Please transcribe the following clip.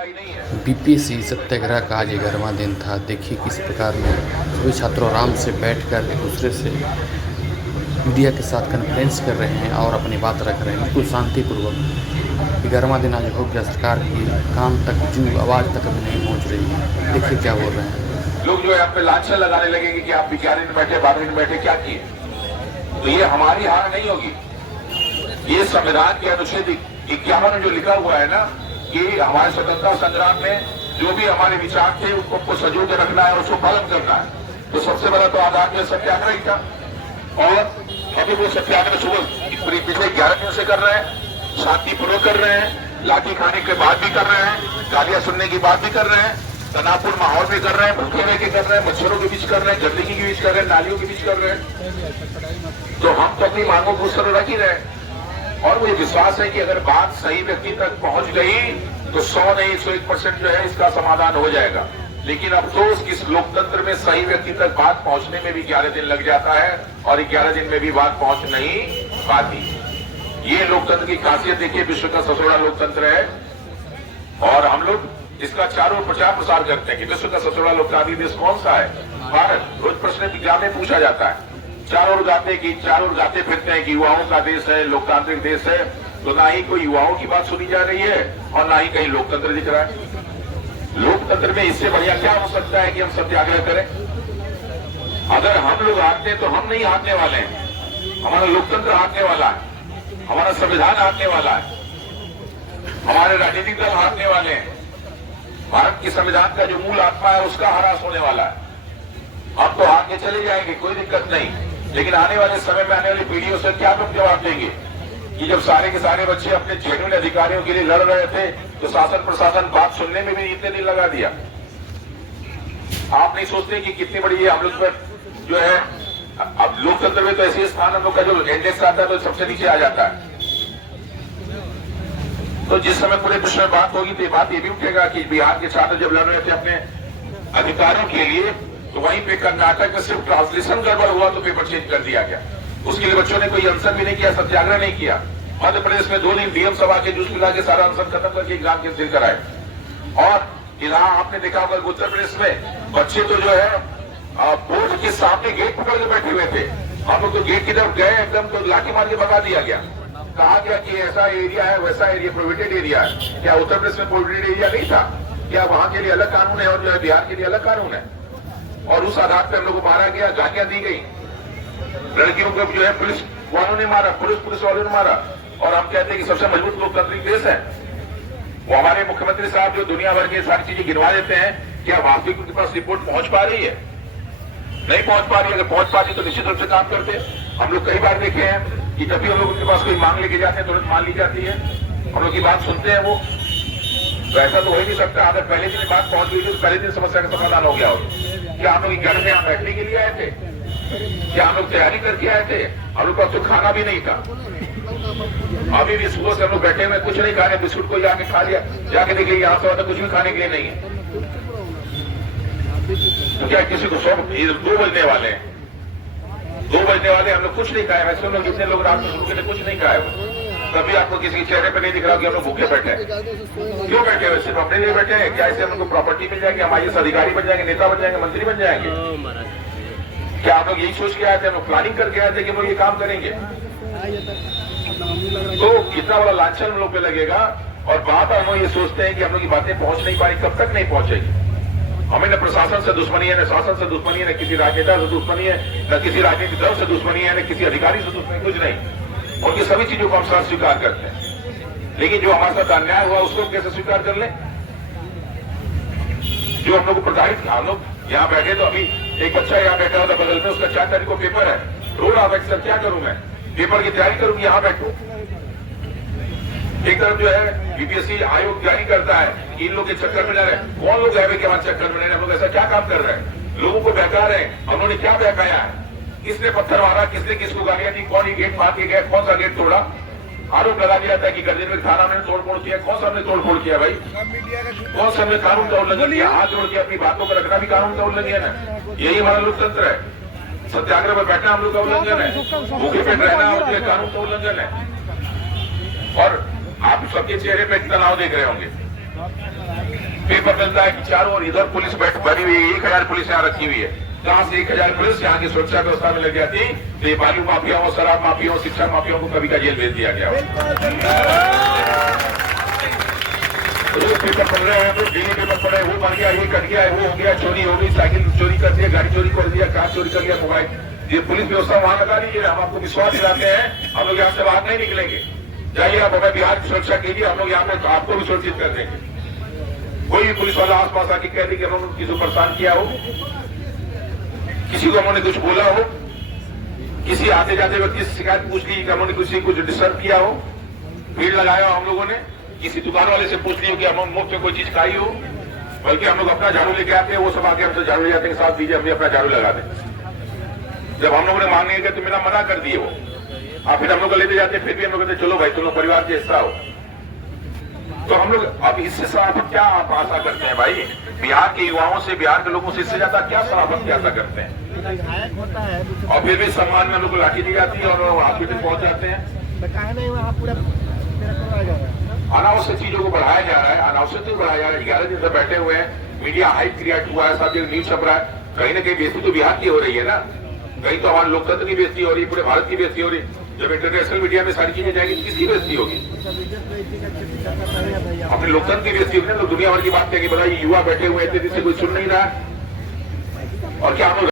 लड़ाई नहीं है। बीपीएससी सत्याग्रह का आज 11वां दिन था। देखिए किस प्रकार में सभी छात्र आराम से बैठकर एक दूसरे से मीडिया के साथ कॉन्फ्रेंस कर रहे हैं और अपनी बात रख रहे हैं बिल्कुल शांतिपूर्वक। 11वां दिन आज हो गया, सरकार की कान तक आवाज़ तक अभी नहीं पहुंच रही है। देखिए क्या बोल रहे हैं लोग जो है आप पे लांछन लगाने लगेंगे कि आप 11 दिन बैठे 12 दिन बैठे क्या किए। तो ये हमारी हार नहीं होगी। ये संविधान के अनुच्छेद 51 में जो लिखा हुआ है ना कि हमारे स्वतंत्रता संग्राम में जो भी हमारे विचार थे उनको सजो के रखना है और उसको पालन करना है। तो सबसे बड़ा तो आधार जो सत्याग्रह ही था और अभी वो सत्याग्रह सुबह पिछले 11 दिन से कर रहे हैं, शांतिपूर्वक कर रहे हैं, लाठी खाने के बाद भी कर रहे हैं, गालियां सुनने की बात भी कर रहे हैं, तनावपूर्ण माहौल में कर रहे हैं, भूखे रह के कर रहे हैं, मच्छरों के बीच कर रहे हैं, गंदगी के बीच कर रहे हैं, नालियों के बीच कर रहे हैं। तो हम तो अपनी मांगों को उस तरह रख ही रहे हैं और मुझे विश्वास है कि अगर बात सही व्यक्ति तक पहुंच गई तो 100 नहीं 101% जो है इसका समाधान हो जाएगा। लेकिन अफसोस कि इस लोकतंत्र में सही व्यक्ति तक बात पहुंचने में भी 11 दिन लग जाता है और 11 दिन में भी बात पहुंच नहीं पाती। ये लोकतंत्र की खासियत देखिए, विश्व का सबसे बड़ा लोकतंत्र है और हम लोग इसका चारों प्रचार प्रसार करते हैं कि विश्व का सबसे बड़ा लोकतांत्रिक देश कौन सा है, भारत। रोज प्रश्न एग्जाम में पूछा जाता है, चारों ओर गाते फिरते हैं कि युवाओं का देश है, लोकतांत्रिक देश है। तो ना ही कोई युवाओं की बात सुनी जा रही है और ना ही कहीं लोकतंत्र दिख रहा है। लोकतंत्र में इससे बढ़िया क्या हो सकता है कि हम सत्याग्रह करें। अगर हम लोग हारते तो हम नहीं हारने वाले हैं, हमारा लोकतंत्र हारने वाला है, हमारा संविधान हारने वाला है, हमारे राजनीतिक दल हारने वाले हैं। भारत की संविधान का जो मूल आत्मा है उसका ह्रास होने वाला है। हम तो हार के चले जाएंगे, कोई दिक्कत नहीं, लेकिन आने वाले समय में आने वाली पीढ़ियों से क्या लोग जवाब देंगे कि जब सारे के सारे बच्चे अपने जेन्युइन अधिकारियों के लिए लड़ रहे थे तो शासन प्रशासन बात सुनने में भी इतने दिन लगा दिया। आप नहीं सोचते कि कितनी बड़ी हम लोग पर जो है, अब लोकतंत्र में तो ऐसे स्थान हम लोग का जो इंडेक्स आता है तो सबसे नीचे आ जाता है। तो जिस समय पूरे विश्व में बात होगी तो बात ये भी उठेगा कि बिहार के छात्र जब लड़ रहे थे अपने अधिकारों के लिए तो वहीं पे कर्नाटक में सिर्फ ट्रांसलेशन गड़बड़ हुआ तो पेपर चेंज कर दिया गया। उसके लिए बच्चों ने कोई अनशन भी नहीं किया, सत्याग्रह नहीं किया। मध्य प्रदेश में 2 दिन डीएम सभा के जूस पिला के सारा अनशन खत्म करके एग्जाम कैंसिल कराए। और यहाँ आपने देखा होगा उत्तर प्रदेश में बच्चे तो जो है बोर्ड के सामने गेट पकड़ के बैठे हुए थे। हम लोग तो गेट की तरफ गए एकदम तो लाठी मार के भगा दिया गया। कहा गया कि ऐसा एरिया है, वैसा एरिया प्रोहिबिटेड एरिया है। क्या उत्तर प्रदेश में प्रोहिबिटेड एरिया नहीं था? क्या वहां के लिए अलग कानून है और जो है बिहार के लिए अलग कानून है? और उस आधार पर हम लोग को मारा गया, गालियां दी गई, लड़कियों को जो है पुलिस वालों ने मारा, पुलिस वालों ने मारा। और हम कहते हैं कि सबसे मजबूत लोकतांत्रिक देश है। वो हमारे मुख्यमंत्री साहब जो दुनिया भर की सारी चीजें गिनवा देते हैं, क्या वास्तविक उनके पास रिपोर्ट पहुंच पा रही है? नहीं पहुंच पा रही है। अगर पहुंच पाती तो निश्चित रूप से काम करते। हम लोग कई बार देखे हैं कि जब भी हम लोग उनके पास कोई मांग लेके जाते हैं तुरंत मान ली जाती है, हम लोग की बात सुनते हैं वो। तो ऐसा तो हो ही नहीं सकता। अगर पहले दिन बात पहुंच गई तो पहले दिन समस्या का समाधान हो गया हो। क्या हम लोग घर में यहाँ बैठने के लिए आए थे? क्या हम लोग तैयारी करके आए थे? हम लोग पास तो खाना भी नहीं था। अभी भी सुबह से हम लोग बैठे हुए कुछ नहीं खा रहे, बिस्कुट को जाके खा लिया, जाके देख लिया यहाँ से कुछ भी खाने के लिए नहीं है। तो क्या किसी को 2 बजने वाले हैं, 2 बजने वाले हम लोग कुछ नहीं खाए। वैसे हम लोग जितने लोग रात में शुरू के कुछ नहीं खाए। कभी आपको किसी के चेहरे पे नहीं दिख रहा कि हम लोग भूखे बैठे हैं। क्यों बैठे हुए? सिर्फ अपने लिए बैठे हैं? क्या इससे हम लोग को प्रॉपर्टी मिल जाएगी, हम आईएएस अधिकारी बन जाएंगे, नेता बन जाएंगे, मंत्री बन जाएंगे? क्या आप लोग यही सोच के आए थे? हम लोग प्लानिंग करके आए थे कि हम लोग ये काम करेंगे? तो कितना बड़ा लांछन हम लोग पे लगेगा। और बात हम लोग ये सोचते हैं कि हम लोग की बातें पहुंच नहीं पा रही, कब तक नहीं पहुंचेगी? हमें न प्रशासन से दुश्मनी है, न शासन से दुश्मनी है, न किसी राजनेता से दुश्मनी है, न किसी राजनीतिक दल से दुश्मनी है, न किसी अधिकारी से दुश्मनी, कुछ नहीं। और ये सभी चीजों को हम साथ स्वीकार करते हैं। लेकिन जो हमारे साथ अन्याय हुआ उसको कैसे स्वीकार कर ले? जो हम लोग को प्रताड़ित, हम लोग यहाँ बैठे तो अभी एक बच्चा यहाँ बैठा होता बगल में, उसका 4 तारीख को पेपर है, रो रहा था कि सर क्या करूं मैं, पेपर की तैयारी करूंगी, यहाँ बैठू। एक तरफ जो है बीपीएससी आयोग जारी करता है कि इन लोग के चक्कर में न रहे। कौन लोग है कि हमारे चक्कर में नहीं? हम लोग ऐसा क्या काम कर रहे हैं? लोगों को बहका रहे हैं। उन्होंने क्या बहकाया है? किसने पत्थर मारा, किसने किसको गालियां दी, कौन ही गेट मार के गया, कौन सा गेट तोड़ा? आरोप लगा दिया था कि गर्दन में थाना में तोड़फोड़ किया। कौन सा हमने तोड़फोड़ किया भाई? कौन सा हमने कानून का उल्लंघन किया? हाथ जोड़ के अपनी बातों पर रखना भी कानून का उल्लंघन है। यही हमारा लोकतंत्र है। सत्याग्रह में बैठना हम लोग का उल्लंघन है, भूखे पेट रहना और कानून का उल्लंघन है। और आप सबके चेहरे पे तनाव देख रहे होंगे। पेपर मिलता है कि चारों ओर इधर पुलिस बनी हुई है, 1000 पुलिस यहाँ रखी हुई है। कहां से 1000 पुलिस यहाँ की सुरक्षा व्यवस्था में लग जाती तो ये बालू माफियाओं, शराब माफियाओं, शिक्षा माफियाओं को कभी का जेल भेज दिया गया। रोज पेपर पढ़ रहे हैं, तो डेली पेपर पढ़ रहे हैं, वो मर गया, ये कट गया, वो हो गया, चोरी हो गई, साइकिल चोरी कर दिया, गाड़ी चोरी कर दिया, कार चोरी कर लिया, मोबाइल। ये पुलिस व्यवस्था वहां लगा रही है। हम आपको विश्वास दिलाते हैं, हम लोग यहाँ से बाहर नहीं निकलेंगे। जाइए आप हमें बिहार की सुरक्षा कीजिए, हम लोग यहाँ पे आपको भी सुरक्षित कर देंगे। कोई भी पुलिस वाला आसपास आके कह दी कि हमने किसी को परेशान किया हो, किसी को हमने कुछ बोला हो, किसी आते जाते व्यक्ति से शिकायत पूछ ली कि हमने किसी को डिस्टर्ब किया हो, भीड़ लगाया हो हम लोगों ने, किसी दुकान वाले से पूछ ली हो कि हम मुफ्त में कोई चीज खाई हो, बल्कि हम लोग अपना झाड़ू लेके आते हैं, वो सब आके हमसे झाड़ू ले जाते हैं, साथ दीजिए, हम भी अपना झाड़ू लगा दें। जब हम लोगों ने मांगने गए तो मेरा मना कर दिए वो, और फिर हम लोग लेते जाते, फिर भी हम लोग कहते चलो भाई तुम लोग परिवार के हिस्सा हो। तो हम लोग अब इससे सराफत क्या आप आशा करते हैं भाई? बिहार के युवाओं से, बिहार के लोगों से इससे ज्यादा क्या सराफत की आशा करते हैं? और फिर भी सम्मान में हम लोग को लाठी दी जाती है और हॉस्पिटल पहुंच जाते हैं। अनावश्यक चीजों को बढ़ाया जा रहा है, अनावश्यक चीज बढ़ाया जा रहा है। 11 दिन से बैठे हुए हैं, मीडिया हाइप क्रिएट हुआ है, सब जगह न्यूज छप रहा है। कहीं ना कहीं बेइज्जती तो बिहार की हो रही है ना, कहीं तो हमारे लोकतंत्र की बेइज्जती हो रही है, पूरे भारत की बेइज्जती हो रही है। जब इंटरनेशनल मीडिया में सारी चीजें जाएंगी तो किसकी बेइज्जती होगी? अपने लोकतंत्र की बेइज्जती होगी ना। तो दुनिया भर की बात क्या कि बताइए, युवा बैठे हुए थे जिससे कोई सुन नहीं रहा, और क्या हम